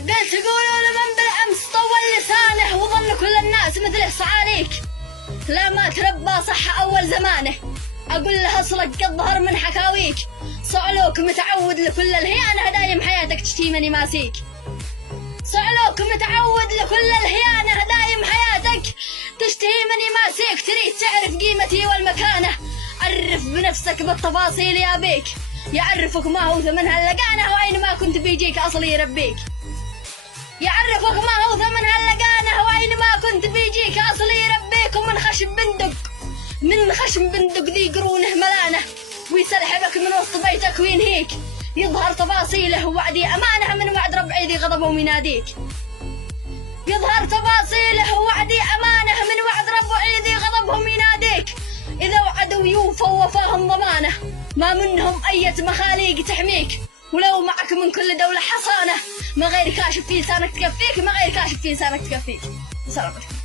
قلت قولوا لمن بالأمس طول لسانه وظن كل الناس مثله صعاليك، لا ما تربى صح أول زمانه، أقول له أصلك قد ظهر من حكاويك، صعلوك متعود لكل الهيانة دايم حياتك تشتيمني ماسيك، صعلوك متعود لكل الهيانة دايم حياتك تشتهيمني ماسيك، تريد تعرف قيمتي والمكانة، عرف بنفسك بالتفاصيل يا بيك، يعرفك ما هو ثمن هاللقانة وأين ما كنت بيجيك أصلي يربيك، يعرفك ما هو ثمن هاللقانة وأين ما كنت بيجيك أصلي يربيك، ومن خشم بندق ذي قرونه ملانة، ويسلحبك من وسط بيتك وينهيك، يظهر تفاصيله وعدي أمانة من وعد ربعي ذي غضبهم يناديك، يظهر تفاصيله وعدي أمانة من وعد ربعي ذي غضبهم يناديك، إذا وعدوا يوفوا وفاهم ضمانة، ما منهم أية مخاليق تحميك، ولو معك من كل دولة حصانة، ما غير كاشف في لسانك تكفيك، ما غير كاشف في لسانك تكفيك. السلام عليكم.